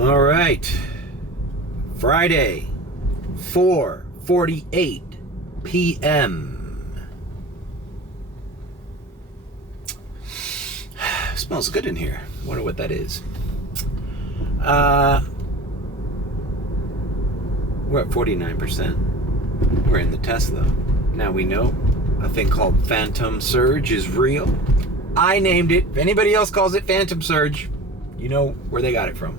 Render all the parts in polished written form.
All right. Friday, 4:48 p.m. Smells good in here. Wonder what that is. We're at 49%. We're in the Tesla. Now we know a thing called phantom surge is real. I named it. If anybody else calls it phantom surge, you know where they got it from.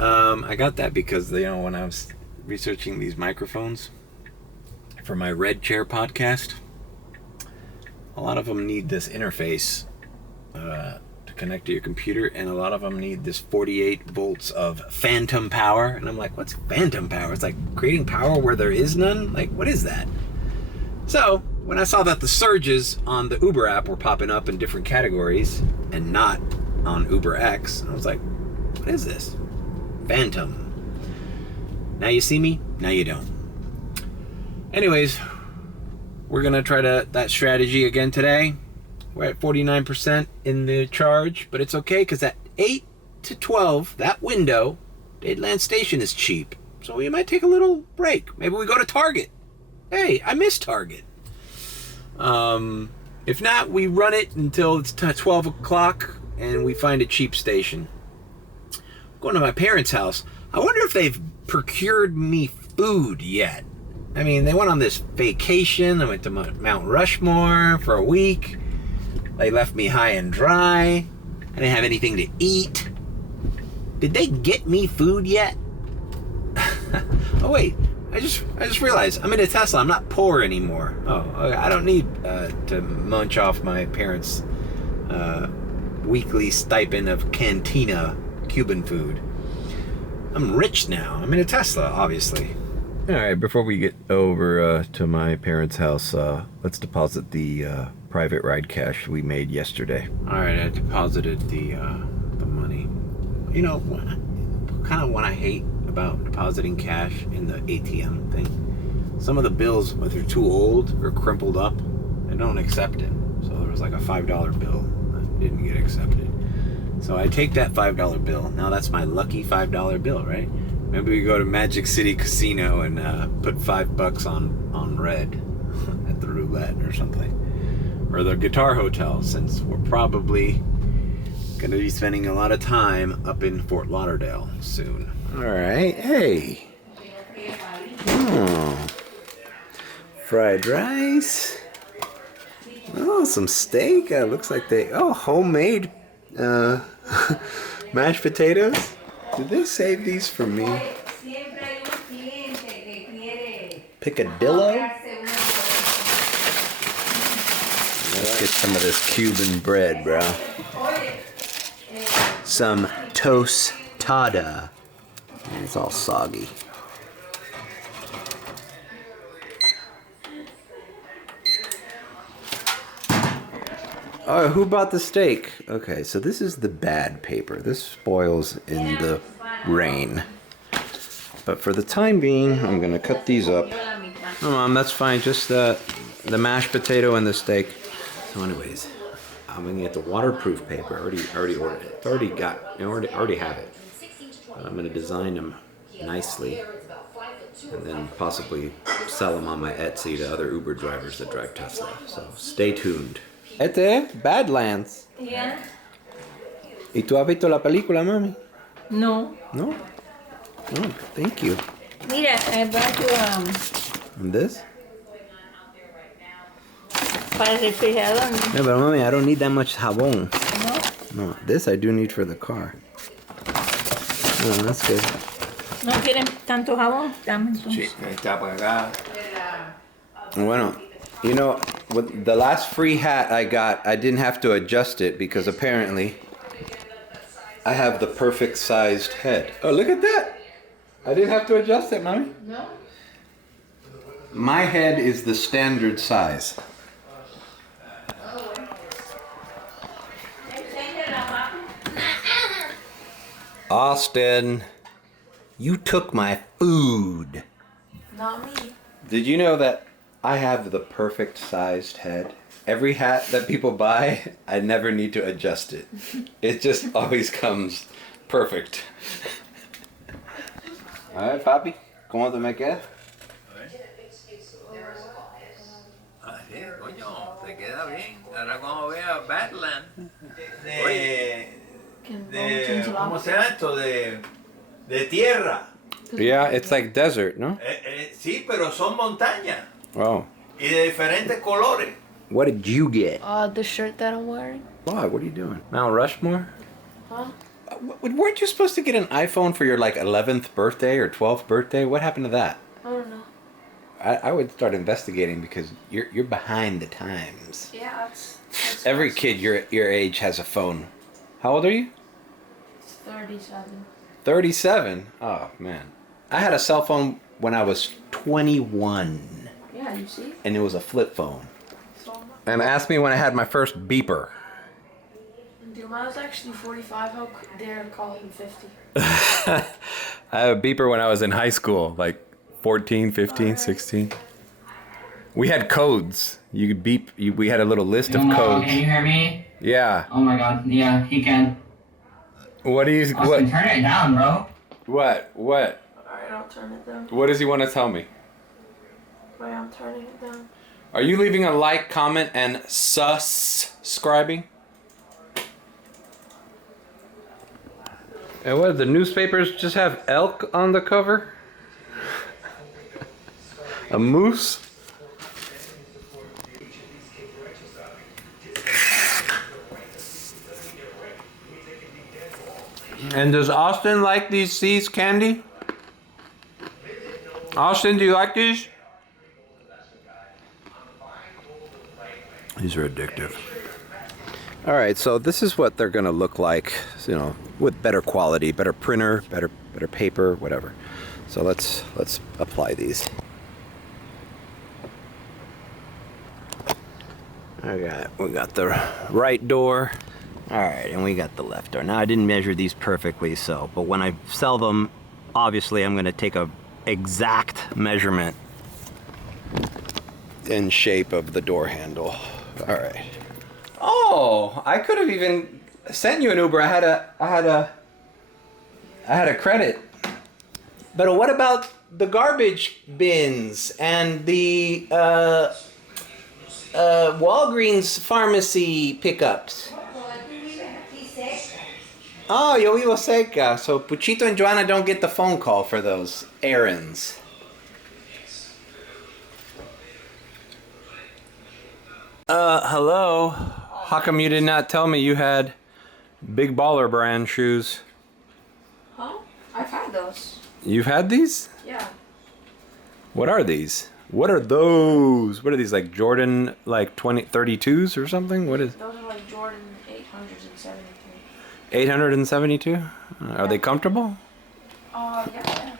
I got that because, when I was researching these microphones for my Red Chair podcast, a lot of them need this interface to connect to your computer, and a lot of them need this 48 volts of phantom power. And I'm like, what's phantom power? It's like creating power where there is none? Like, what is that? So when I saw that the surges on the Uber app were popping up in different categories and not on Uber X, I was like, what is this? Phantom. Now you see me, now you don't. Anyways, we're gonna try that strategy again today. We're at 49% in the charge, but it's okay because at 8 to 12, that window, Dadeland Station is cheap. So we might take a little break. Maybe we go to Target. Hey, I miss Target. If not, we run it until it's 12 o'clock and we find a cheap station. I'm going to my parents' house. I wonder if they've procured me food yet. I mean, they went on this vacation. I went to Mount Rushmore for a week. They left me high and dry. I didn't have anything to eat. Did they get me food yet? Oh wait, I just realized I'm in a Tesla. I'm not poor anymore. Oh, I don't need to munch off my parents' weekly stipend of cantina Cuban food. I'm rich now. I'm in a Tesla, obviously. All right, before we get over to my parents' house, let's deposit the private ride cash we made yesterday. All right, I deposited the money. You know, kind of what I hate about depositing cash in the ATM thing. Some of the bills, if they're too old or crumpled up, they don't accept it. So there was like a $5 bill that didn't get accepted. So I take that $5 bill. Now that's my lucky $5 bill, right? Maybe we go to Magic City Casino and put $5 on red at the roulette or something. Or the Guitar Hotel, since we're probably going to be spending a lot of time up in Fort Lauderdale soon. All right, hey. Oh. Fried rice. Oh, some steak. Looks like homemade mashed potatoes. Did they save these for me? Picadillo? Let's get some of this Cuban bread, bro. Some tostada. It's all soggy. Oh, who bought the steak? Okay, so this is the bad paper. This spoils in the rain. But for the time being, I'm gonna cut these up. Oh, Mom, that's fine. Just the mashed potato and the steak. So, anyways, I'm gonna get the waterproof paper. I already ordered it. Already have it. But I'm gonna design them nicely, and then possibly sell them on my Etsy to other Uber drivers that drive Tesla. So stay tuned. Badlands. Yeah. ¿Y tú has visto la película, mami? No. No? Oh, thank you. Mira, I brought you And this? para el refrigerador. Yeah, but mami, I don't need that much jabón. No. No, this I do need for the car. Oh, that's good. No quieren tanto jabón. Dame entonces. Está por acá. Bueno, you know, with the last free hat I got, I didn't have to adjust it because apparently I have the perfect sized head. Oh, look at that. I didn't have to adjust it, mommy. No. My head is the standard size. Austin, you took my food. Not me. Did you know that I have the perfect sized head? Every hat that people buy, I never need to adjust it. It just always comes Perfect. A ver, papi, ¿cómo te me queda? Así, coño, te queda bien. Ahora como vea Badland. ¿Cómo se llama esto? De tierra. Yeah, it's like desert, no? Sí, pero son montañas. Oh. Y de diferentes colores. What did you get? The shirt that I'm wearing. What are you doing? Mount Rushmore? Huh? Weren't you supposed to get an iPhone for your like 11th birthday or 12th birthday? What happened to that? I don't know. I would start investigating because you're behind the times. Yeah, that's Every kid your age has a phone. How old are you? 37. 37? Oh man. I had a cell phone when I was 21. Yeah, you see? And it was a flip phone. So am I. And ask me when I had my first beeper. Dude, I was actually 45. How dare call him 50? I had a beeper when I was in high school, like 14, 15, 16. We had codes. You could beep. We had a little list of codes. Can you hear me? Yeah. Oh my god, yeah, he can. What do you? Austin, What? turn it down, bro. What? Alright, I'll turn it down. What does he want to tell me? Wait, I'm turning it down. Are you leaving a like, comment, and subscribing? And what? The newspapers just have elk on the cover? A moose? And does Austin like these C's candy? Austin, do you like these? These are addictive. All right, so this is what they're gonna look like, you know, with better quality, better printer, better paper, whatever. So let's apply these. We got the right door. All right, and we got the left door. Now I didn't measure these perfectly, but when I sell them, obviously I'm gonna take a exact measurement and shape of the door handle. All right. Oh, I could have even sent you an Uber. I had a credit. But what about the garbage bins and the Walgreens pharmacy pickups? Oh, yo vivo cerca. So Puchito and Joanna don't get the phone call for those errands. Hello. How come you did not tell me you had Big Baller brand shoes? Huh? I've had those. You've had these? Yeah. What are these? What are those? What are these, like Jordan, like 32s or something? What is? Those are like Jordan 872. 872? Are they comfortable? Yeah.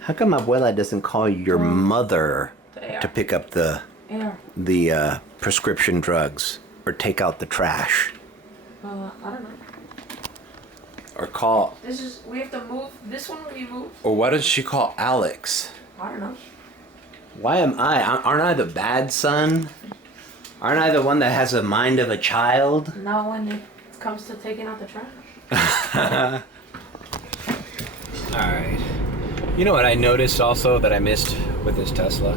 How come Abuela doesn't call your mother They to are. pick up the prescription drugs or take out the trash? I don't know. Or call, We have to move. This one we move. or why does she call Alex? I don't know. Why am aren't I the bad son? Aren't I the one that has the mind of a child? Not when it comes to taking out the trash. Alright. You know what I noticed also that I missed with this Tesla?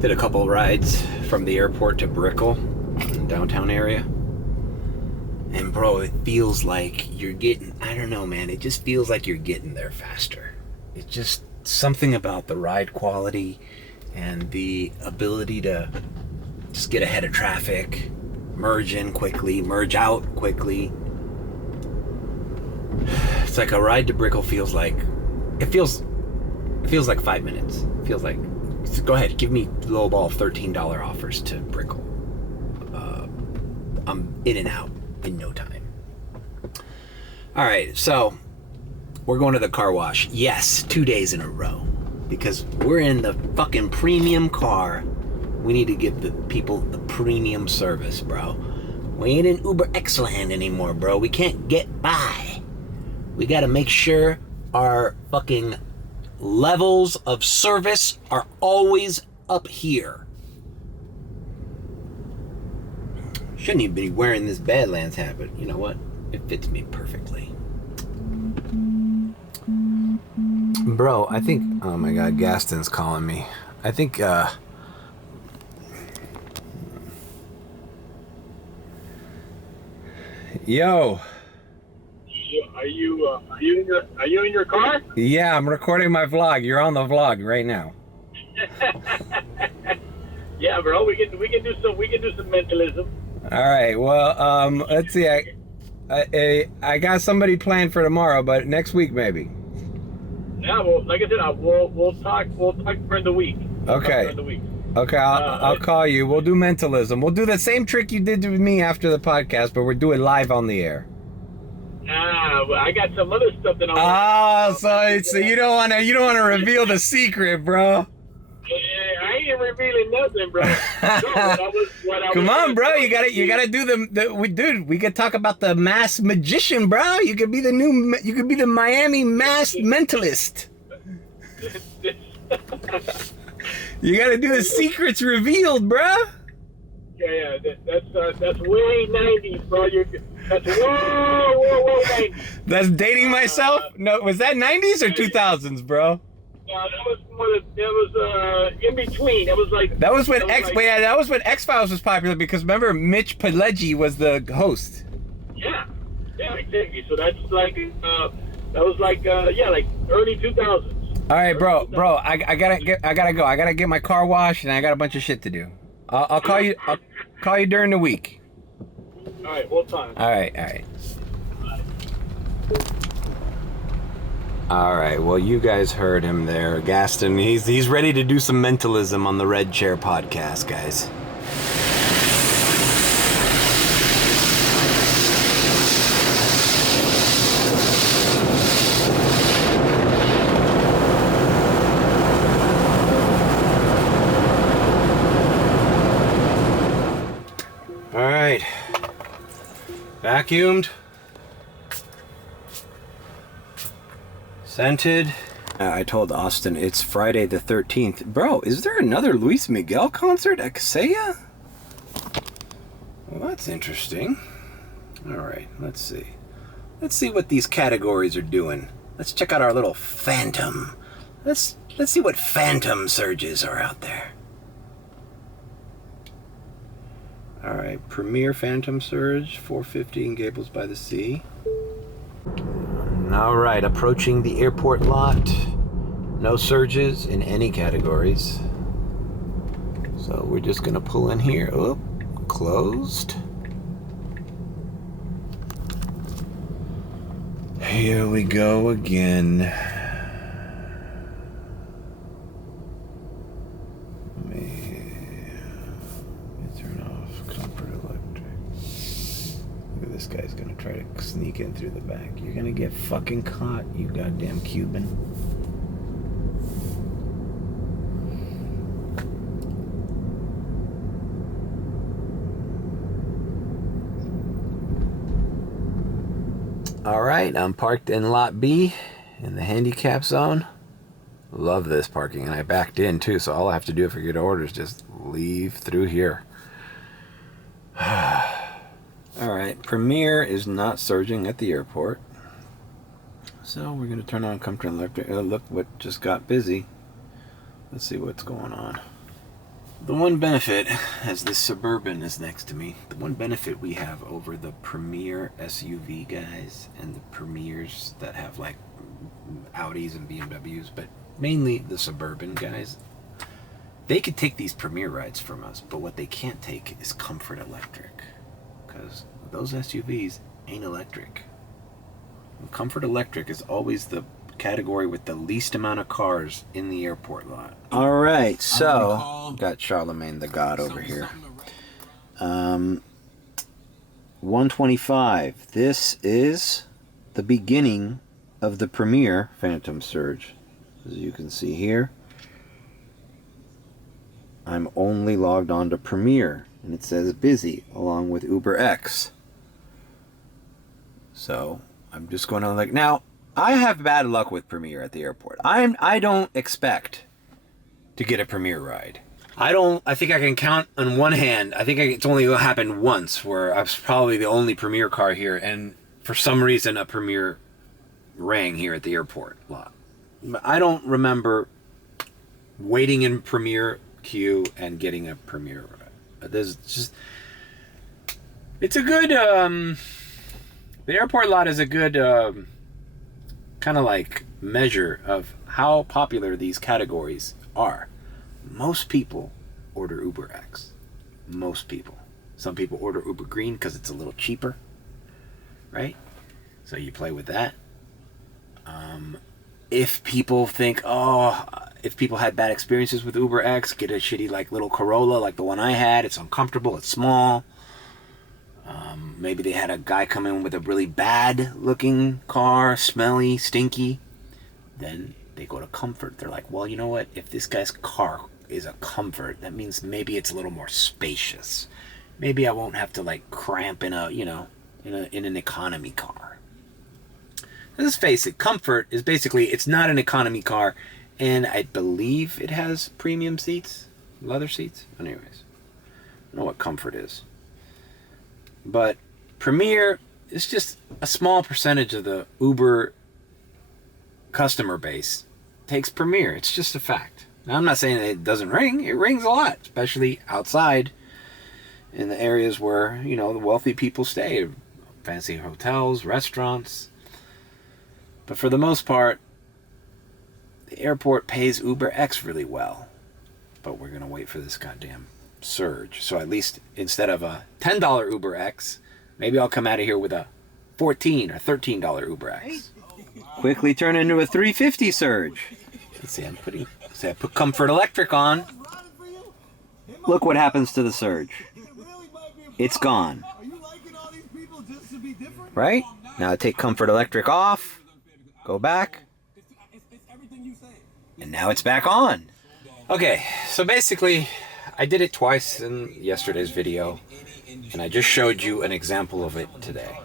Did a couple rides from the airport to Brickell, downtown area. And bro, it feels like you're getting, I don't know man, it just feels like you're getting there faster. It's just something about the ride quality and the ability to just get ahead of traffic, merge in quickly, merge out quickly. It's like a ride to Brickell feels like, it feels like 5 minutes. It feels like, go ahead, give me lowball $13 offers to Brickell. I'm in and out in no time. All right, so we're going to the car wash. Yes, 2 days in a row. Because we're in the fucking premium car. We need to give the people the premium service, bro. We ain't in Uber Xland anymore, bro. We can't get by. We gotta make sure our fucking levels of service are always up here. Shouldn't even be wearing this Badlands hat, but you know what? It fits me perfectly. Bro, I think... Oh my god, Gaston's calling me. I think, Yo. Are you in your car? Yeah, I'm recording my vlog. You're on the vlog right now. Yeah, bro. We can do some mentalism. All right. Well, let's see. I got somebody planned for tomorrow, but next week maybe. Yeah. Well, like I said, we'll talk during the week. Okay. Okay. I'll call you. We'll do mentalism. We'll do the same trick you did with me after the podcast, but we'll do it live on the air. Well, I got some other stuff that I'm. So you don't want to reveal the secret, bro. I ain't revealing nothing, bro. No, Come on, bro. You gotta do dude. We could talk about the masked magician, bro. You could be the Miami masked mentalist. You gotta do the secrets revealed, bro. Yeah. That's way 90s, bro. That's whoa 90s. That's dating myself. No, was that 90s or 2000s, bro? That was in between. It was like that was when X-Files was popular because remember Mitch Pileggi was the host. Yeah, exactly. So that's like like early 2000s. All right, bro. I gotta go. I gotta get my car washed and I got a bunch of shit to do. I'll call you. I'll call you during the week. All right, what time? All right. All right, well, you guys heard him there, Gaston. He's ready to do some mentalism on the Red Chair podcast, guys. All right, vacuumed. Scented. I told Austin it's Friday the 13th. Bro, is there another Luis Miguel concert at Casella? Well, that's interesting. All right, let's see. Let's see what these categories are doing. Let's check out our little phantom. Let's see what phantom surges are out there. All right, Premier Phantom Surge, 450 in Gables by the Sea. All right, approaching the airport lot. No surges in any categories. So we're just gonna pull in here. Oh, closed. Here we go again. Let me turn off comfort electric. Look at this guy's gonna try to sneak in through the back. You're gonna get fucking caught, you goddamn Cuban. All right, I'm parked in lot B in the handicap zone. Love this parking, and I backed in too, so all I have to do if I get orders is just leave through here. All right, Premier is not surging at the airport. So we're gonna turn on comfort electric. Look what just got busy. Let's see what's going on. The one benefit, as this Suburban is next to me, the one benefit we have over the Premier SUV guys and the Premiers that have like Audis and BMWs, but mainly the Suburban guys, they could take these Premier rides from us, but what they can't take is comfort electric, because those SUVs ain't electric. And comfort electric is always the category with the least amount of cars in the airport lot. All right, so got Charlemagne the God over here. 125. This is the beginning of the Premier Phantom Surge. As you can see here, I'm only logged on to Premier, and it says busy along with Uber X. So I'm just going on like now. I have bad luck with Premier at the airport. I don't expect to get a Premier ride. I think I can count on one hand. I think it's only happened once where I was probably the only Premier car here, and for some reason a Premier rang here at the airport lot. I don't remember waiting in Premier queue and getting a Premier. There's just, it's a good, the airport lot is a good kind of like measure of how popular these categories are. Most people order Uber X. Most people. Some people order Uber Green because it's a little cheaper, right? So you play with that. If people think, oh, if people had bad experiences with Uber X, get a shitty like little Corolla like the one I had. It's uncomfortable, it's small. Maybe they had a guy come in with a really bad looking car, smelly, stinky. Then they go to Comfort. They're like, well, you know what? If this guy's car is a Comfort, that means maybe it's a little more spacious. Maybe I won't have to like cramp in a, you know, in an economy car. Let's face it, Comfort is basically, it's not an economy car, and I believe it has premium seats, leather seats. Anyways, I don't know what Comfort is. But Premier is just a small percentage of the Uber customer base takes Premier. It's just a fact. Now, I'm not saying that it doesn't ring. It rings a lot, especially outside in the areas where, you know, the wealthy people stay. Fancy hotels, restaurants. But for the most part, the airport pays Uber X really well. But we're going to wait for this goddamn surge. So at least instead of a $10 Uber X, maybe I'll come out of here with a $14 or $13 Uber X. Quickly turn into a $3.50 surge. Let's see, I put Comfort Electric on. Look what happens to the surge. It's gone. Right? Now I take Comfort Electric off. Go back. And now it's back on. Okay, so basically, I did it twice in yesterday's video, and I just showed you an example of it today.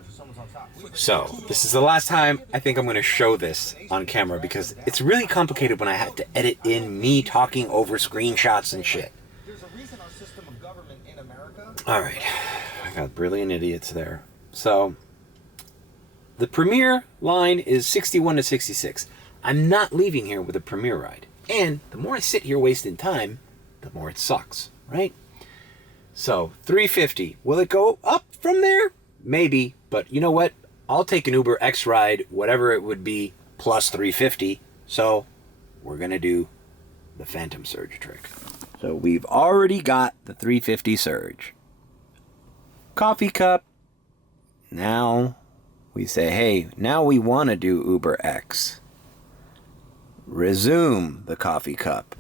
So, this is the last time I think I'm going to show this on camera, because it's really complicated when I have to edit in me talking over screenshots and shit. Alright, I got brilliant idiots there. So, the Premier line is 61 to 66. I'm not leaving here with a Premier ride. And the more I sit here wasting time, the more it sucks, right? So, $3.50. Will it go up from there? Maybe, but you know what? I'll take an Uber X ride, whatever it would be, plus $3.50. So, we're going to do the Phantom Surge trick. So, we've already got the $3.50 surge. Coffee cup. Now, we say, hey, now we want to do Uber X. Resume the coffee cup.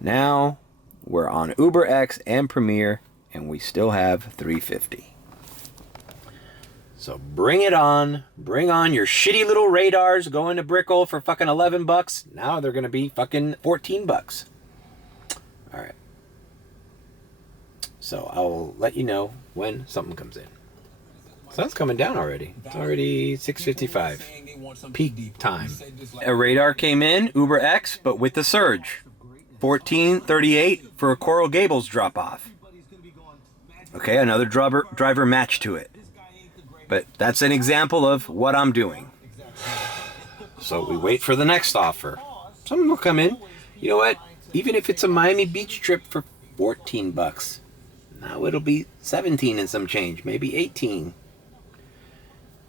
Now, we're on Uber X and Premier, and we still have $3.50. So bring it on. Bring on your shitty little radars going to Brickell for fucking $11. Now they're going to be fucking $14. All right. So I'll let you know when something comes in. Sun's coming down already. It's already 6:55. Peak time. A radar came in, Uber X, but with the surge. 1438 for a Coral Gables drop-off. Okay, another driver matched to it. But that's an example of what I'm doing. So we wait for the next offer. Someone will come in. You know what? Even if it's a Miami Beach trip for $14, now it'll be 17 and some change, maybe 18.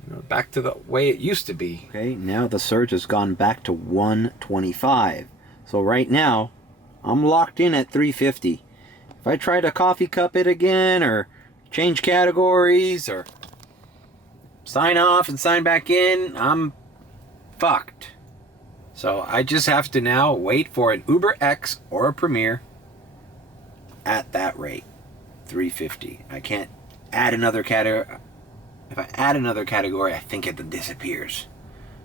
You know, back to the way it used to be. Okay, now the surge has gone back to 125. So right now, I'm locked in at $3.50. If I try to coffee cup it again, or change categories, or sign off and sign back in, I'm fucked. So I just have to now wait for an Uber X or a Premier at that rate, $3.50. I can't add another category. If I add another category, I think it disappears.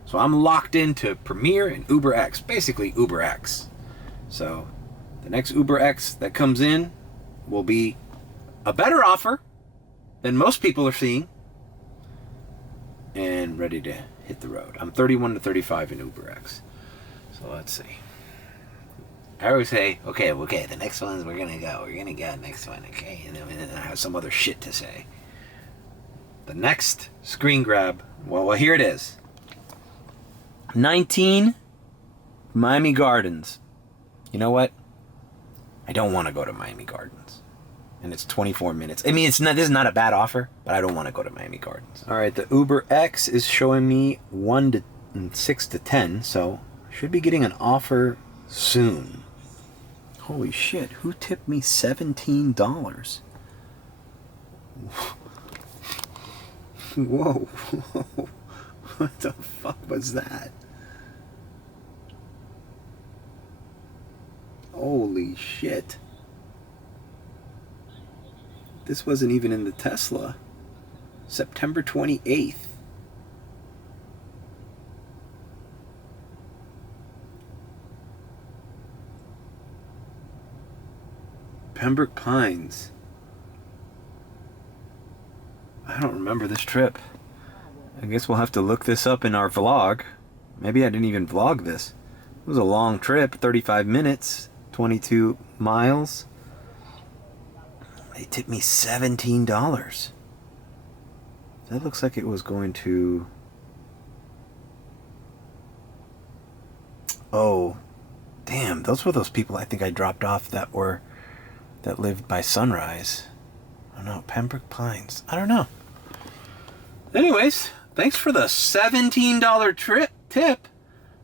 So I'm locked into Premier and Uber X, basically Uber X. So the next Uber X that comes in will be a better offer than most people are seeing, and ready to hit the road. I'm 31 to 35 in Uber X. So let's see. I always say, okay, the next one's we're gonna go next one, okay? And then I have some other shit to say. The next screen grab, well, here it is. 19 Miami Gardens. You know what? I don't want to go to Miami Gardens. And it's 24 minutes. I mean, this is not a bad offer, but I don't want to go to Miami Gardens. All right, the Uber X is showing me 6 to 10, so I should be getting an offer soon. Holy shit, who tipped me $17? Whoa. What the fuck was that? Holy shit. This wasn't even in the Tesla. September 28th. Pembroke Pines. I don't remember this trip. I guess we'll have to look this up in our vlog. Maybe I didn't even vlog this. It was a long trip, 35 minutes, 22 miles. They tipped me $17. That looks like it was going to... Oh, damn, those were those people I think I dropped off that lived by Sunrise. I don't know, Pembroke Pines. I don't know. Anyways, thanks for the $17 tip.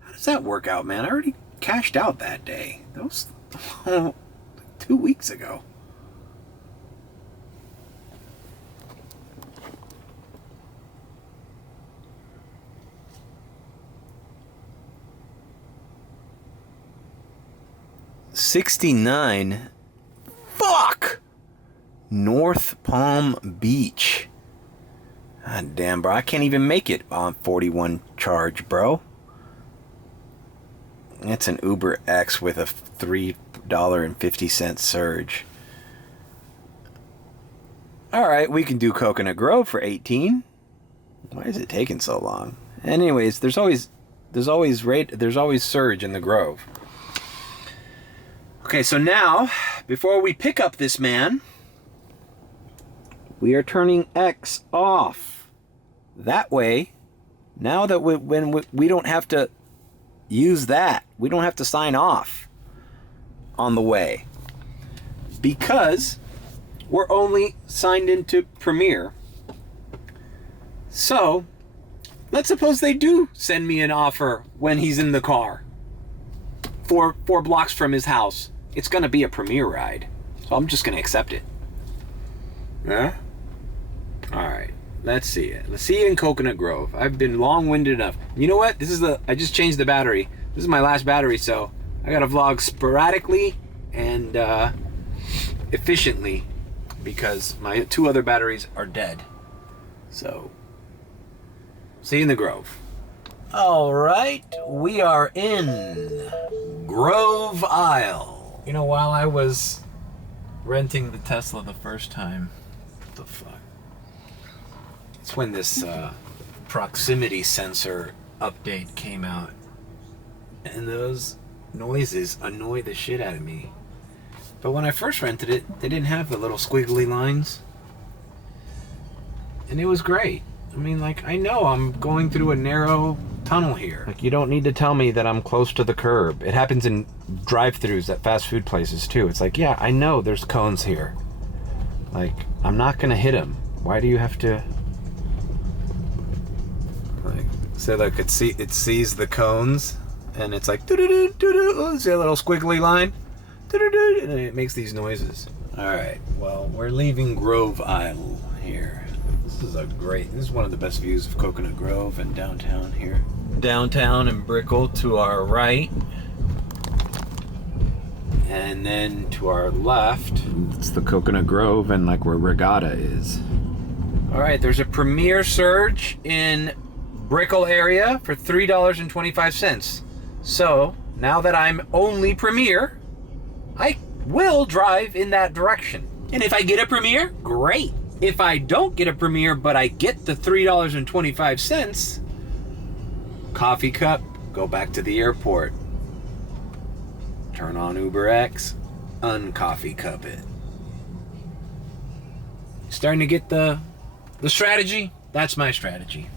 How does that work out, man? I already cashed out that day. That was 2 weeks ago. $69. Fuck! North Palm Beach. God damn, bro. I can't even make it on 41 charge, bro. It's an Uber X with a $3.50 surge. Alright, we can do Coconut Grove for 18. Why is it taking so long? Anyways, there's always surge in the Grove. Okay, so now, before we pick up this man, we are turning X off. That way, now that we don't have to use that, we don't have to sign off on the way. Because we're only signed into Premier. So, let's suppose they do send me an offer when he's in the car. 4 blocks from his house. It's going to be a Premier ride. So I'm just going to accept it. Yeah? Alright. Let's see it. Let's see it in Coconut Grove. I've been long-winded enough. You know what? I just changed the battery. This is my last battery, so I got to vlog sporadically and efficiently because my 2 other batteries are dead. So, see you in the Grove. Alright, we are in Grove Isle. You know, while I was renting the Tesla the first time, what the fuck? It's when this proximity sensor update came out. And those noises annoy the shit out of me. But when I first rented it, they didn't have the little squiggly lines. And it was great. I mean, like, I know I'm going through a narrow tunnel here. Like, you don't need to tell me that I'm close to the curb. It happens in drive-thrus at fast food places, too. It's like, yeah, I know there's cones here. Like, I'm not gonna hit them. Why do you have to... Like, say, like, it sees the cones, and it's like, doo-doo-doo, doo-doo, see a little squiggly line? Doo-doo-doo, and it makes these noises. Alright, well, we're leaving Grove Isle here. This is one of the best views of Coconut Grove and downtown here. Downtown and Brickell to our right. And then to our left, it's the Coconut Grove and like where Regatta is. Alright, there's a Premier surge in Brickell area for $3.25. So, now that I'm only Premier, I will drive in that direction. And if I get a Premier, great. If I don't get a Premier, but I get the $3.25, coffee cup, go back to the airport. turn on UberX, uncoffee cup it. Starting to get the strategy? That's my strategy.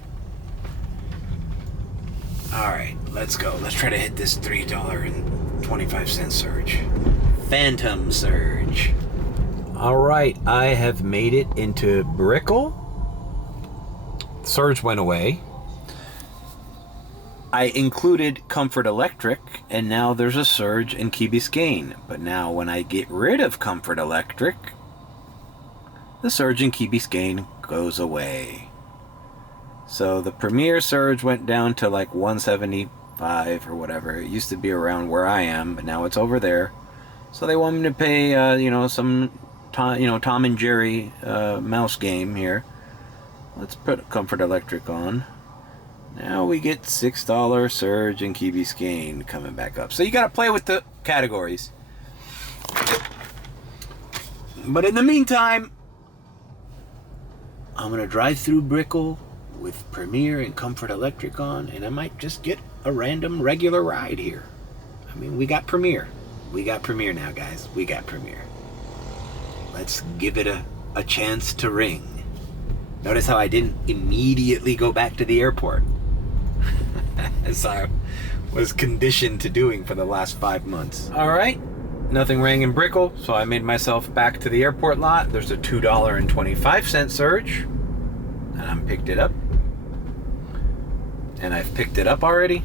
Alright, let's go. Let's try to hit this $3.25 surge. Phantom surge. Alright, I have made it into Brickell. Surge went away. I included Comfort Electric, and now there's a surge in Key Biscayne. But now when I get rid of Comfort Electric, the surge in Key Biscayne goes away. So the Premier surge went down to like 175 or whatever. It used to be around where I am, but now it's over there. So they want me to pay, some Tom and Jerry mouse game here. Let's put Comfort Electric on. Now we get $6 surge in Key Biscayne coming back up. So you got to play with the categories. But in the meantime, I'm going to drive through Brickell with Premier and Comfort Electric on, and I might just get a random regular ride here. I mean, we got Premier. We got Premier now, guys. We got Premier. Let's give it a chance to ring. Notice how I didn't immediately go back to the airport, as I was conditioned to doing for the last 5 months. All right, nothing rang in Brickell, so I made myself back to the airport lot. There's a $2.25 surge, and I picked it up. And I've picked it up already.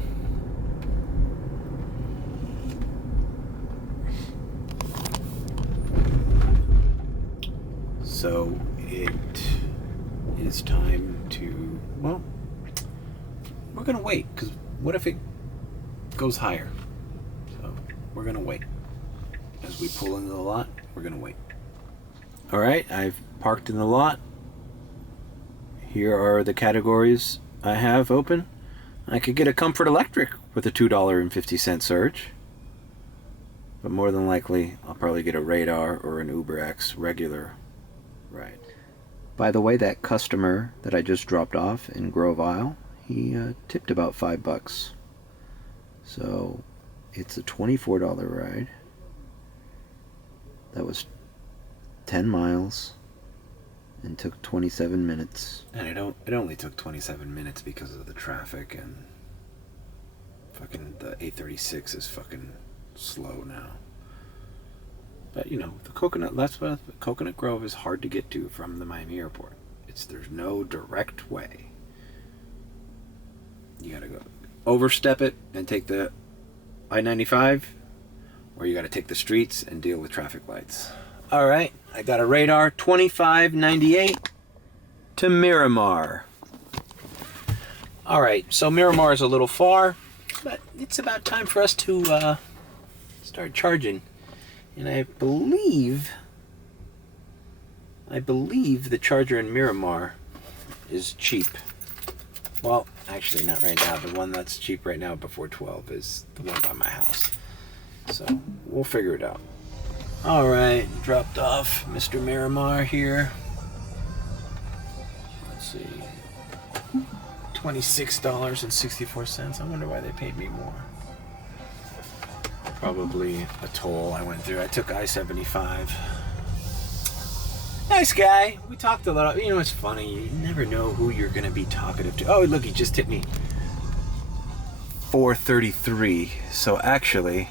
So it is time to, well, we're gonna wait, because what if it goes higher? So we're gonna wait. As we pull into the lot, we're gonna wait. All right, I've parked in the lot. Here are the categories I have open. I could get a Comfort Electric with a $2.50 surge. But more than likely, I'll probably get a Radar or an UberX regular ride. By the way, that customer that I just dropped off in Grove Isle, he tipped about $5. So it's a $24 ride. That was 10 miles and took 27 minutes. And it only took 27 minutes because of the traffic, and fucking the 836 is fucking slow now. But the Coconut Grove is hard to get to from the Miami airport. There's no direct way. You gotta go overstep it and take the I-95, or you gotta take the streets and deal with traffic lights. All right, I got a Radar $25.98 to Miramar. All right, so Miramar is a little far, but it's about time for us to start charging. And I believe the charger in Miramar is cheap. Well, actually not right now. The one that's cheap right now before 12 is the one by my house. So we'll figure it out. All right, dropped off Mr. Miramar here. Let's see, $26.64. I wonder why they paid me more. Probably a toll I went through. I took I-75. Nice guy. We talked a lot. It's funny. You never know who you're going to be talkative to. Oh, look, he just tipped me $4.33. So actually,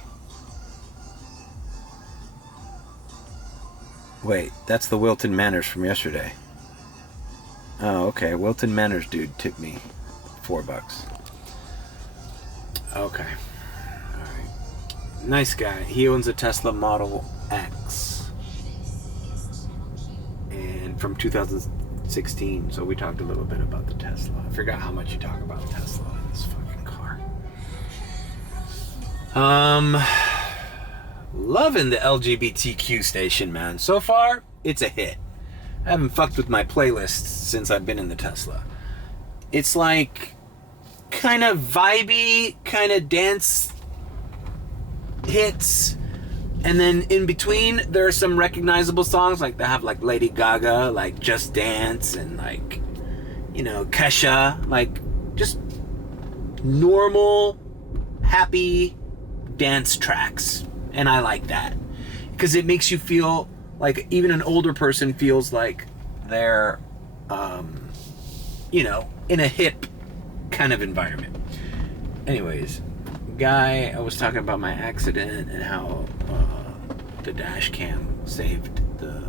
wait, that's the Wilton Manors from yesterday. Oh, okay. Wilton Manors dude tipped me $4. Okay. Nice guy. He owns a Tesla Model X, and from 2016. So we talked a little bit about the Tesla. I forgot how much you talk about Tesla in this fucking car. Loving the LGBTQ station, man. So far, it's a hit. I haven't fucked with my playlists since I've been in the Tesla. It's like kind of vibey, kind of dance hits, and then in between there are some recognizable songs, like they have like Lady Gaga, like Just Dance, and like Kesha, like just normal happy dance tracks. And I like that. Because it makes you feel like even an older person feels like they're, you know, in a hip kind of environment. Anyways, guy, I was talking about my accident and how the dash cam saved the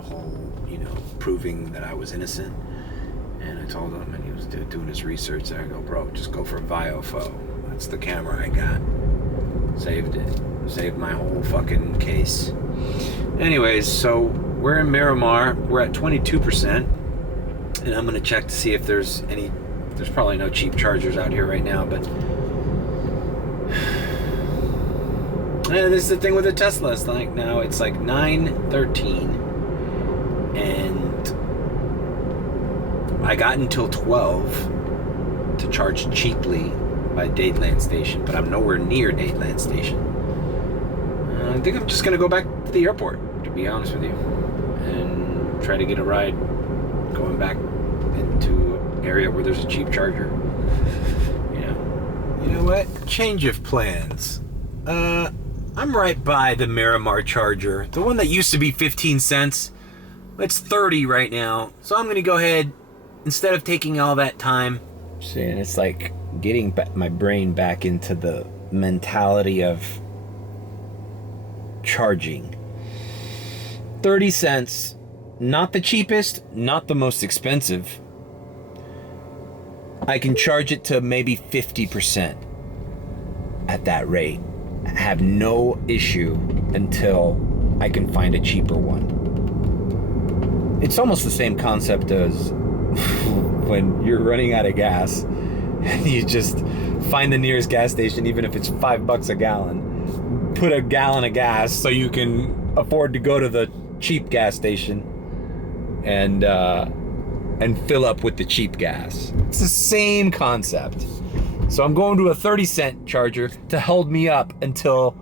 whole, you know, proving that I was innocent. And I told him, and he was doing his research there. I go, bro, just go for VIOFO. That's the camera I got. Saved it. Saved my whole fucking case. Anyways, so we're in Miramar. We're at 22%. And I'm going to check to see if there's any... There's probably no cheap chargers out here right now, but... And this is the thing with the Tesla. It's like now it's like 9:13. And I got until 12 to charge cheaply by Dateland Station, but I'm nowhere near Dateland Station. I think I'm just going to go back to the airport, to be honest with you, and try to get a ride going back into an area where there's a cheap charger. You know what? Change of plans. I'm right by the Miramar charger. The one that used to be 15 cents. It's 30 right now. So I'm going to go ahead, instead of taking all that time. See, and it's like getting my brain back into the mentality of charging. 30 cents, not the cheapest, not the most expensive. I can charge it to maybe 50% at that rate. I have no issue until I can find a cheaper one. It's almost the same concept as when you're running out of gas and you just find the nearest gas station, even if it's $5 a gallon. Put a gallon of gas so you can afford to go to the cheap gas station and fill up with the cheap gas. It's the same concept. So I'm going to a 30-cent charger to hold me up until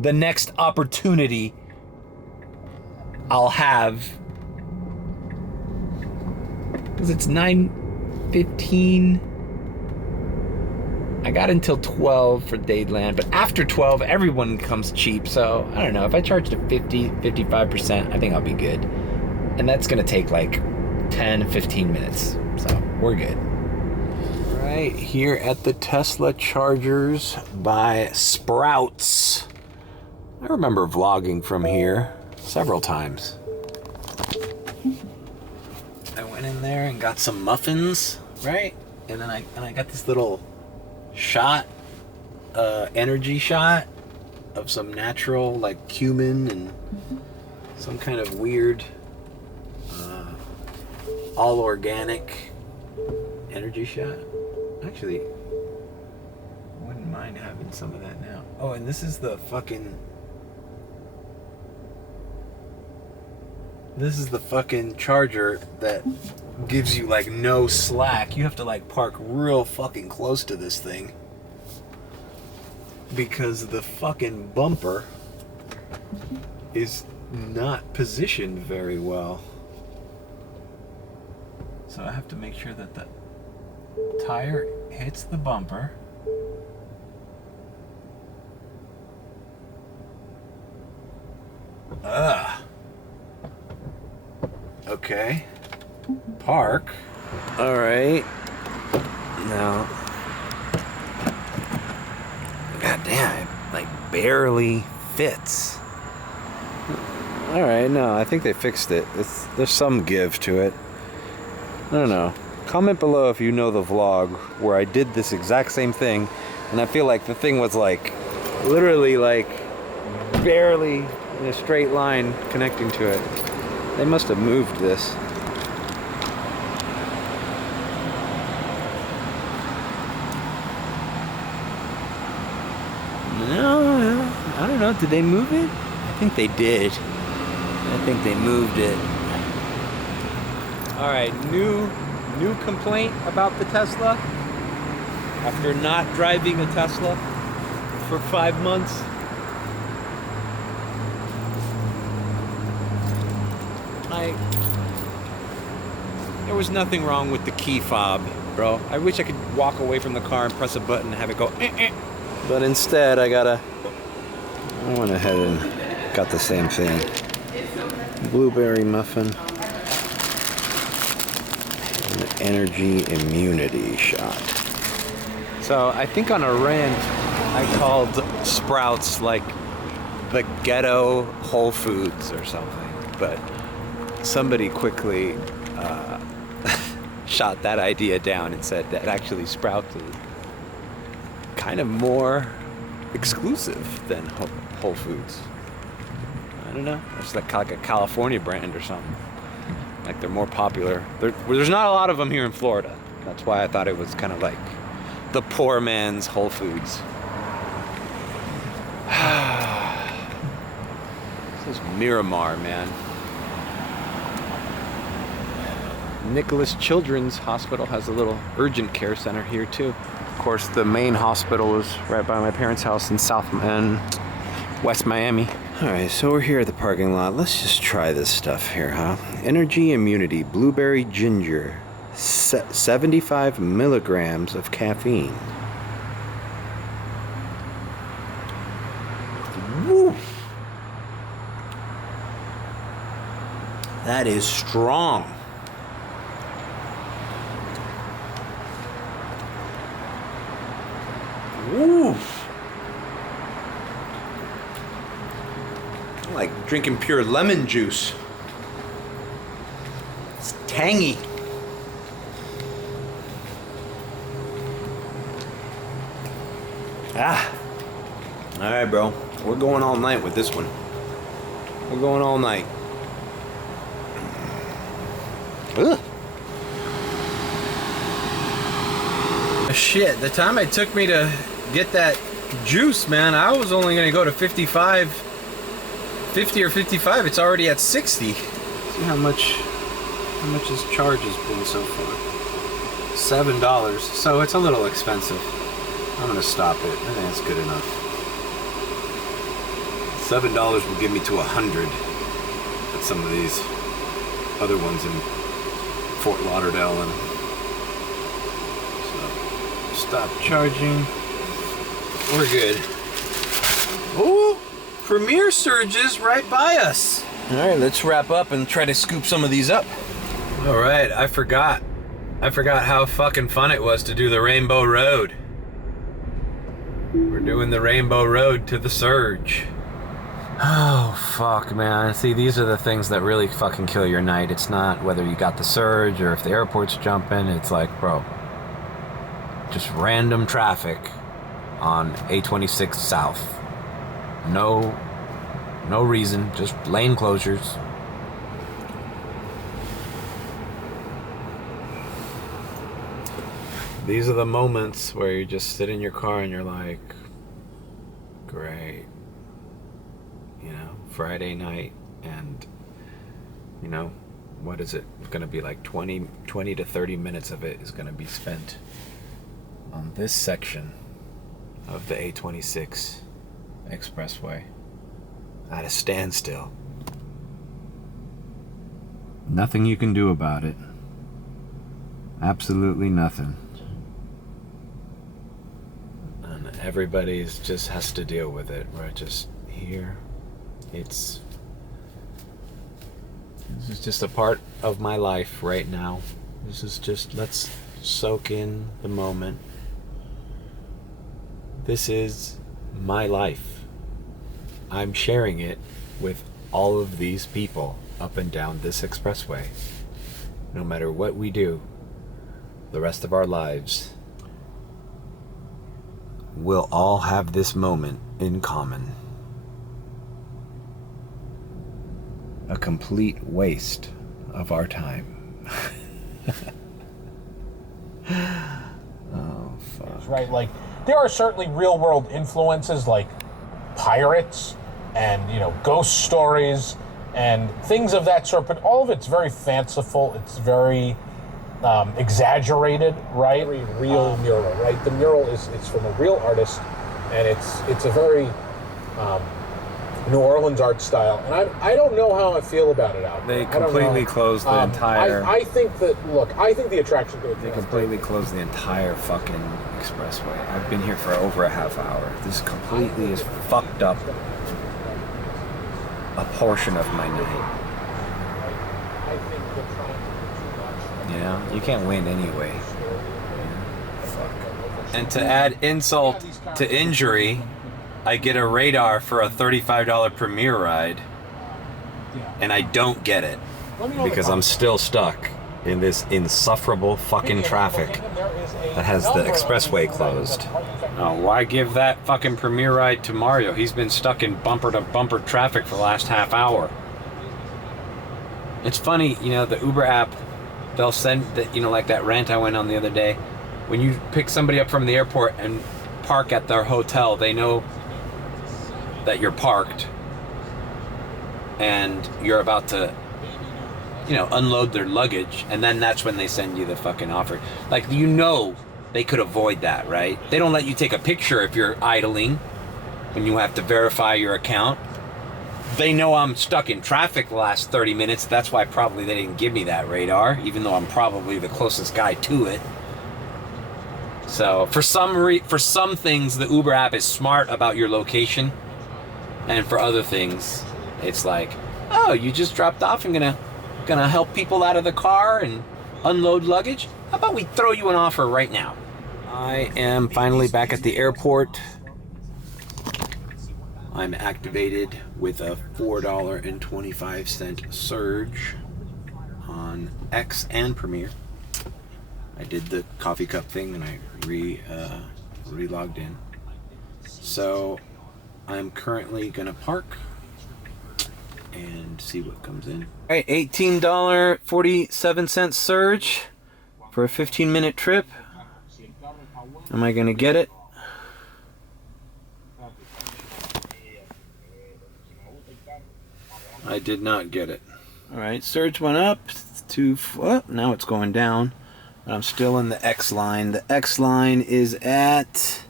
the next opportunity I'll have. Because it's 9:15. I got until 12 for Dateland, but after 12, everyone comes cheap. So I don't know. If I charge to 55%, I think I'll be good. And that's going to take like 10, 15 minutes. So we're good. Right here at the Tesla chargers by Sprouts. I remember vlogging from here several times. I went in there and got some muffins, right? And then I got this little shot, energy shot of some natural like cumin and some kind of weird all organic energy shot. Actually, wouldn't mind having some of that now. Oh, and this is the fucking charger that gives you like no slack. You have to like park real fucking close to this thing because the fucking bumper is not positioned very well. So I have to make sure that the tire hits the bumper. Okay. Park. All right. Now. God damn, it like barely fits. All right, no, I think they fixed it. There's some give to it. I don't know. Comment below if you know the vlog where I did this exact same thing, and I feel like the thing was like literally like barely in a straight line connecting to it. They must have moved this. No, I don't know. Did they move it? I think they did. I think they moved it. All right, new complaint about the Tesla. After not driving a Tesla for 5 months. There was nothing wrong with the key fob, bro. I wish I could walk away from the car and press a button and have it go, But instead I gotta I went ahead and got the same thing. Blueberry muffin. An energy immunity shot. So I think on a rant I called Sprouts like the ghetto Whole Foods or something, but somebody quickly shot that idea down and said that actually Sprouts is kind of more exclusive than Whole Foods. I don't know. It's like a California brand or something. Like they're more popular. There's not a lot of them here in Florida. That's why I thought it was kind of like the poor man's Whole Foods. This is Miramar, man. Nicholas Children's Hospital has a little urgent care center here too. Of course, the main hospital is right by my parents' house in West Miami. All right, so we're here at the parking lot. Let's just try this stuff here, huh? Energy Immunity Blueberry Ginger, 75 milligrams of caffeine. Woo! That is strong. Woo! I like drinking pure lemon juice. It's tangy. Ah. All right, bro. We're going all night with this one. We're going all night. Ugh. Shit, the time it took me to get that juice, man, I was only gonna go to 50 or 55. It's already at 60. See how much his charge has been so far. $7. So it's a little expensive. I'm gonna stop it. I think it's good enough. $7 will get me to 100 at some of these other ones in Fort Lauderdale, and stop charging. We're good. Oh, Premier Surges right by us. All right, let's wrap up and try to scoop some of these up. All right, I forgot how fucking fun it was to do the Rainbow Road. We're doing the Rainbow Road to the Surge. Oh, fuck, man. See, these are the things that really fucking kill your night. It's not whether you got the surge or if the airport's jumping. It's like, bro, just random traffic on A26 South. No reason, just lane closures. These are the moments where you just sit in your car and you're like, great. You know, Friday night, and you know, what is it? It's gonna be like 20 to 30 minutes of it is gonna be spent on this section of the A26 expressway at a standstill. Nothing you can do about it. Absolutely nothing. And everybody's just has to deal with it. We're just here. This is just a part of my life right now. This is just, let's soak in the moment. This is my life. I'm sharing it with all of these people up and down this expressway. No matter what we do, the rest of our lives, we'll all have this moment in common. A complete waste of our time. Oh, fuck. Right, like, there are certainly real-world influences like pirates and, you know, ghost stories and things of that sort, but all of it's very fanciful. It's very exaggerated, right? Very real mural, right? The mural it's from a real artist, and it's a very New Orleans art style, and I don't know how I feel about it out there. They completely closed the entire... I think the attraction... They completely closed the entire fucking expressway. I've been here for over a half hour. This completely is fucked up. a portion of my night. Yeah, you can't win anyway. And to add insult to injury, I get a radar for a $35 Premier ride, and I don't get it because I'm still stuck in this insufferable fucking traffic that has the expressway closed. Oh, why give that fucking Premier ride to Mario? He's been stuck in bumper-to-bumper traffic for the last half hour. It's funny, you know, the Uber app, they'll send, like that rant I went on the other day. When you pick somebody up from the airport and park at their hotel, they know that you're parked and you're about to, unload their luggage, and then that's when they send you the fucking offer. Like, they could avoid that, right? They don't let you take a picture if you're idling when you have to verify your account. They know I'm stuck in traffic the last 30 minutes. That's why probably they didn't give me that radar, even though I'm probably the closest guy to it. So for some things, the Uber app is smart about your location, and for other things, it's like, oh, you just dropped off. I'm gonna help people out of the car and unload luggage. How about we throw you an offer right now? I am finally back at the airport. I'm activated with a $4.25 surge on X and Premier. I did the coffee cup thing and I re-logged in. So I'm currently gonna park and see what comes in. All right, $18.47 surge for a 15-minute trip. Am I gonna get it? I did not get it. All right, surge went up to, now it's going down. But I'm still in the X line. The X line is at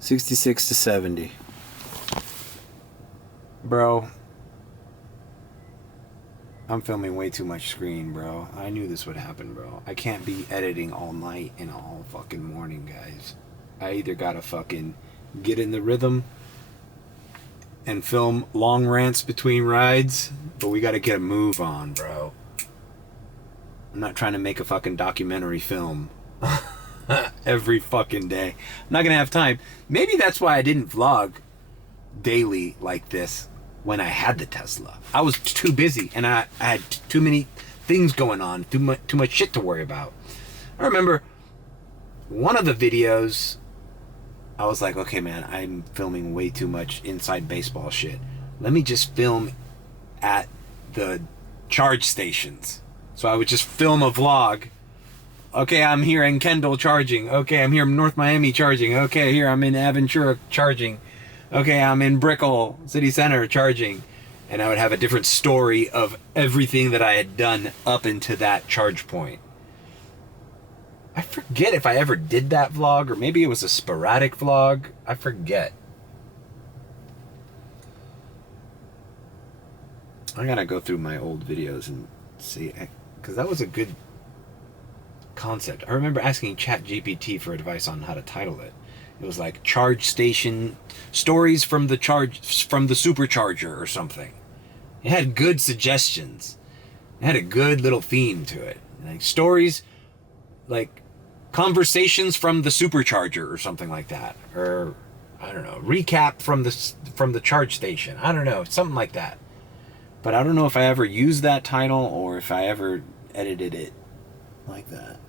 66 to 70. Bro, I'm filming way too much screen, bro. I knew this would happen, bro. I can't be editing all night and all fucking morning, guys. I either gotta fucking get in the rhythm and film long rants between rides, but we gotta get a move on, bro. I'm not trying to make a fucking documentary film every fucking day. I'm not gonna have time. Maybe that's why I didn't vlog daily like this when I had the Tesla. I was too busy and I had too many things going on, too much shit to worry about. I remember one of the videos, I was like, okay, man, I'm filming way too much inside baseball shit. Let me just film at the charge stations. So I would just film a vlog. Okay, I'm here in Kendall charging. Okay, I'm here in North Miami charging. Okay, here I'm in Aventura charging. Okay, I'm in Brickell City Center charging. And I would have a different story of everything that I had done up into that charge point. I forget if I ever did that vlog, or maybe it was a sporadic vlog. I forget. I gotta go through my old videos and see, because that was a good concept. I remember asking ChatGPT for advice on how to title it. It was like charge station stories from the supercharger or something. It had good suggestions. It had a good little theme to it. Like stories, like conversations from the supercharger or something like that, or I don't know, recap from the charge station. I don't know, something like that. But I don't know if I ever used that title or if I ever edited it like that.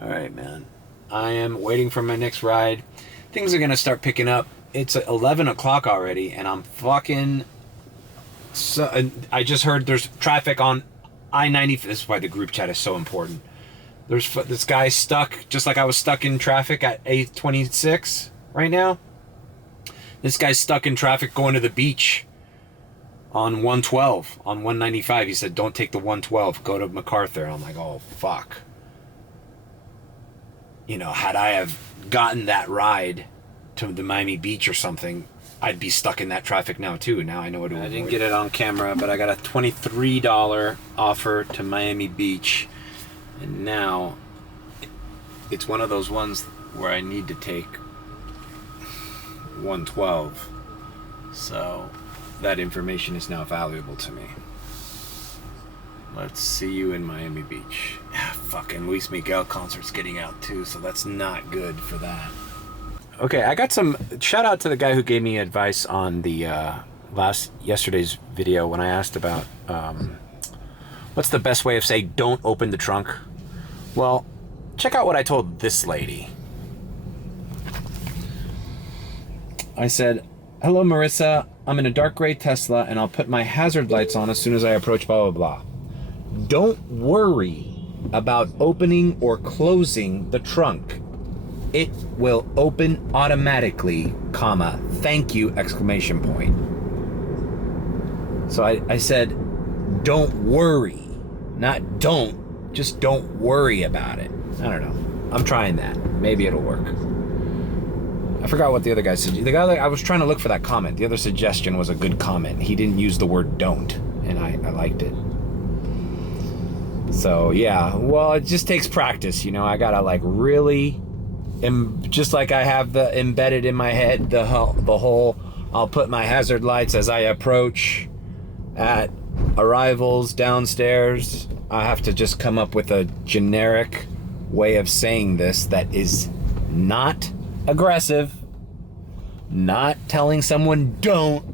All right, man. I am waiting for my next ride. Things are gonna start picking up. It's 11 o'clock already, and I'm fucking. So I just heard there's traffic on I-90. This is why the group chat is so important. There's this guy stuck, just like I was stuck in traffic at 826 right now. This guy's stuck in traffic going to the beach on 112, on 195. He said, don't take the 112, go to MacArthur. And I'm like, oh, fuck. You know, had I have gotten that ride to the Miami Beach or something, I'd be stuck in that traffic now too. Now I know what to avoid. I didn't get it on camera, but I got a $23 offer to Miami Beach. And now it's one of those ones where I need to take 112. So that information is now valuable to me. Let's see you in Miami Beach. Fucking Luis Miguel concert's getting out too, so that's not good for that. Okay, I got some... Shout out to the guy who gave me advice on the yesterday's video when I asked about what's the best way of saying don't open the trunk. Well, check out what I told this lady. I said, hello Marissa, I'm in a dark gray Tesla and I'll put my hazard lights on as soon as I approach blah blah blah. Don't worry about opening or closing the trunk. It will open automatically, comma, thank you, exclamation point. So I said, don't worry, not don't, just don't worry about it. I don't know. I'm trying that. Maybe it'll work. I forgot what the other guy said. The guy, I was trying to look for that comment. The other suggestion was a good comment. He didn't use the word don't, and I liked it. So yeah, well, it just takes practice, you know. I gotta like really, just like I have the embedded in my head, the whole, I'll put my hazard lights as I approach at arrivals downstairs. I have to just come up with a generic way of saying this that is not aggressive, not telling someone don't,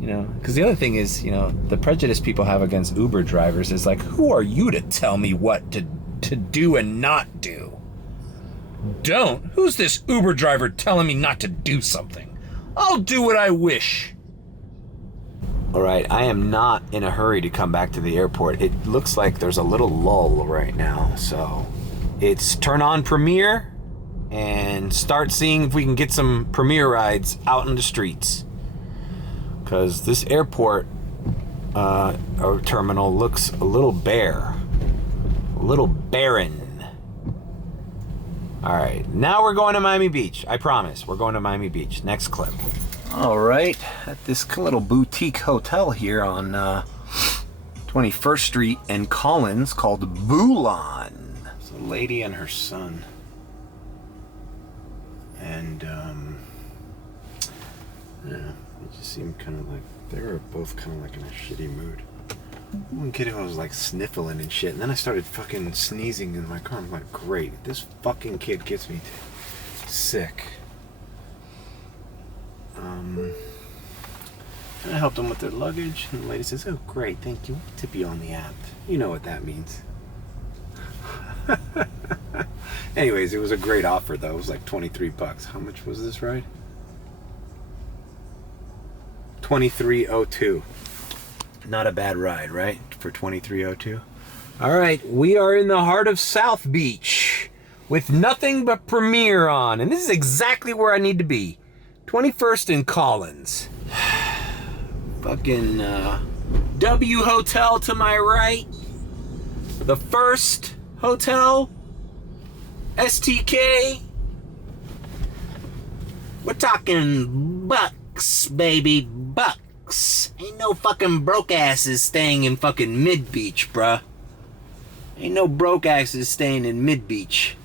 you know, because the other thing is, you know, the prejudice people have against Uber drivers is like, who are you to tell me what to do and not do? Don't? Who's this Uber driver telling me not to do something? I'll do what I wish. All right, I am not in a hurry to come back to the airport. It looks like there's a little lull right now, so it's turn on Premiere and start seeing if we can get some Premiere rides out in the streets. Because this airport or terminal looks a little bare, a little barren. All right, now we're going to Miami Beach. I promise, we're going to Miami Beach. Next clip. All right, at this little boutique hotel here on 21st Street and Collins called Bulan. It's a lady and her son. And yeah, it just seemed kind of like they were both kind of like in a shitty mood. One kid who was like sniffling and shit, and then I started fucking sneezing in my car. I'm like, great, this fucking kid gets me sick. And I helped them with their luggage, and the lady says, oh great, thank you, we'll tip you on the app. You know what that means. Anyways, it was a great offer though. It was like $23. How much was this ride? $23.02. Not a bad ride, right? For $23.02. All right, we are in the heart of South Beach with nothing but Premiere on, and this is exactly where I need to be. 21st and Collins. Fucking W Hotel to my right. The First Hotel. STK. We're talking bucks, baby, bucks. Ain't no fucking broke asses staying in fucking Mid-Beach, bruh. Ain't no broke asses staying in Mid-Beach.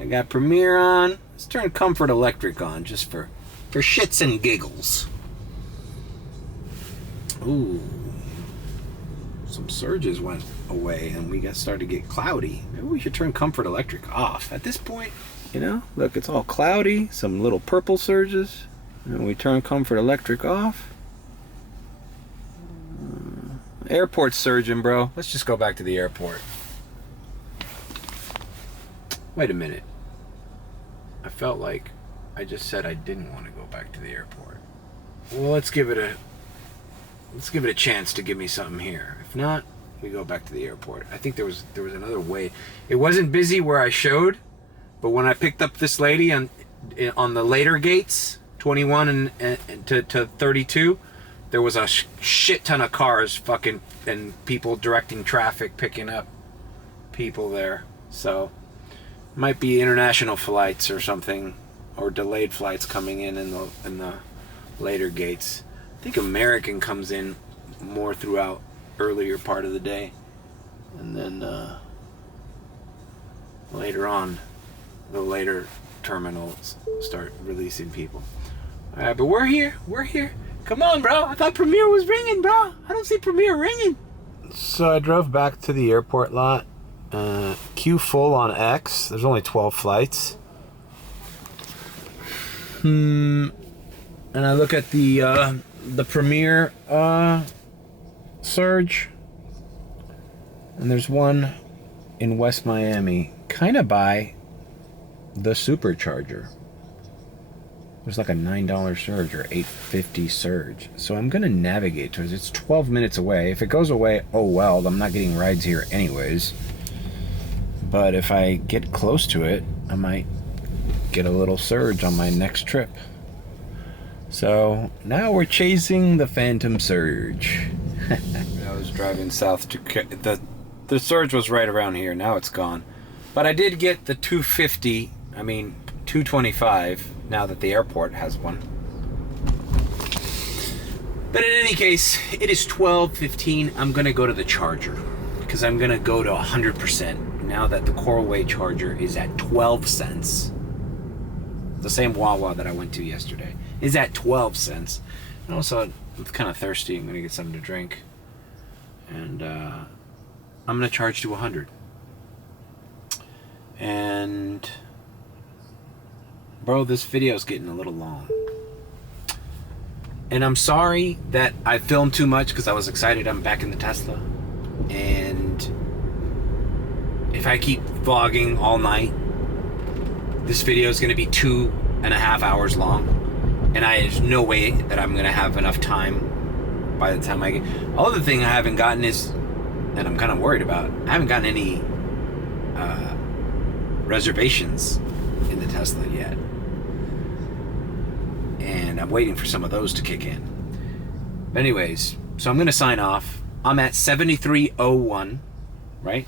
I got Premiere on. Let's turn Comfort Electric on just for shits and giggles. Ooh. Some surges went away and we started to get cloudy. Maybe we should turn Comfort Electric off. At this point, you know, look, it's all cloudy, some little purple surges, and we turn Comfort Electric off. Airport's surging, bro. Let's just go back to the airport. Wait a minute. I felt like I just said I didn't want to go back to the airport. Well, let's give it a chance to give me something here. If not, we go back to the airport. I think there was another way. It wasn't busy where I showed, but when I picked up this lady on the later gates, 21 and to 32, there was a shit ton of cars fucking and people directing traffic, picking up people there. So might be international flights or something, or delayed flights coming in the later gates. I think American comes in more throughout earlier part of the day, and then later on, the later terminals start releasing people. All right, but we're here. Come on, bro. I thought Premiere was ringing, bro. I don't see Premiere ringing. So I drove back to the airport lot. Queue full on X. There's only 12 flights. And I look at the Premiere surge. And there's one in West Miami, kind of by the Supercharger. There's like a $9 surge or $8.50 surge. So I'm going to navigate towards it. It's 12 minutes away. If it goes away, oh well, I'm not getting rides here anyways. But if I get close to it, I might get a little surge on my next trip. So now we're chasing the Phantom Surge. I was driving south to... The surge was right around here. Now it's gone. But I did get the 225 now that the airport has one. But in any case, it is 12:15. I'm going to go to the charger because I'm going to go to 100% now that the Coralway charger is at 12 cents. The same Wawa that I went to yesterday is at 12 cents. And also, I'm kind of thirsty. I'm going to get something to drink. And I'm going to charge to 100. And bro, this video is getting a little long. And I'm sorry that I filmed too much because I was excited I'm back in the Tesla. And if I keep vlogging all night, this video is going to be 2.5 hours long. And there's no way that I'm going to have enough time by the time I get... Other thing I haven't gotten is, and I'm kind of worried about, I haven't gotten any reservations in the Tesla yet. And I'm waiting for some of those to kick in. But anyways, so I'm going to sign off. I'm at 7301, right?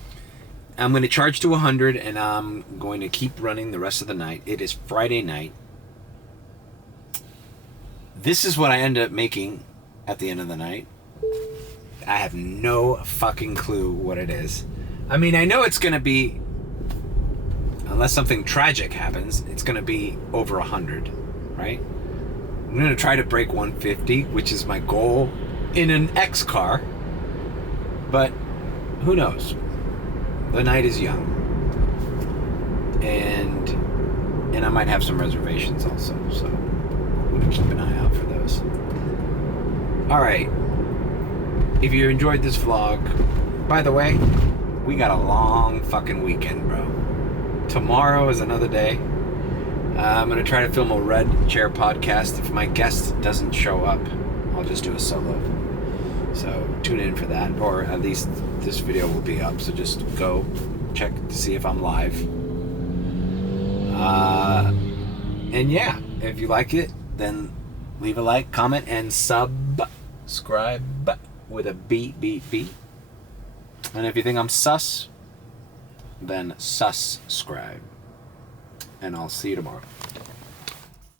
I'm going to charge to 100 and I'm going to keep running the rest of the night. It is Friday night. This is what I end up making at the end of the night. I have no fucking clue what it is. I mean, I know it's going to be, unless something tragic happens, it's going to be over 100, right? I'm going to try to break 150, which is my goal in an X car. But who knows? The night is young. And I might have some reservations also, so I'm going to keep an eye out for those. Alright. If you enjoyed this vlog, by the way, we got a long fucking weekend, bro. Tomorrow is another day. I'm going to try to film a red chair podcast. If my guest doesn't show up, I'll just do a solo. So tune in for that, or at least this video will be up. So just go check to see if I'm live. And yeah, if you like it, then leave a like, comment, and subscribe with a B. And if you think I'm sus, then subscribe. And I'll see you tomorrow.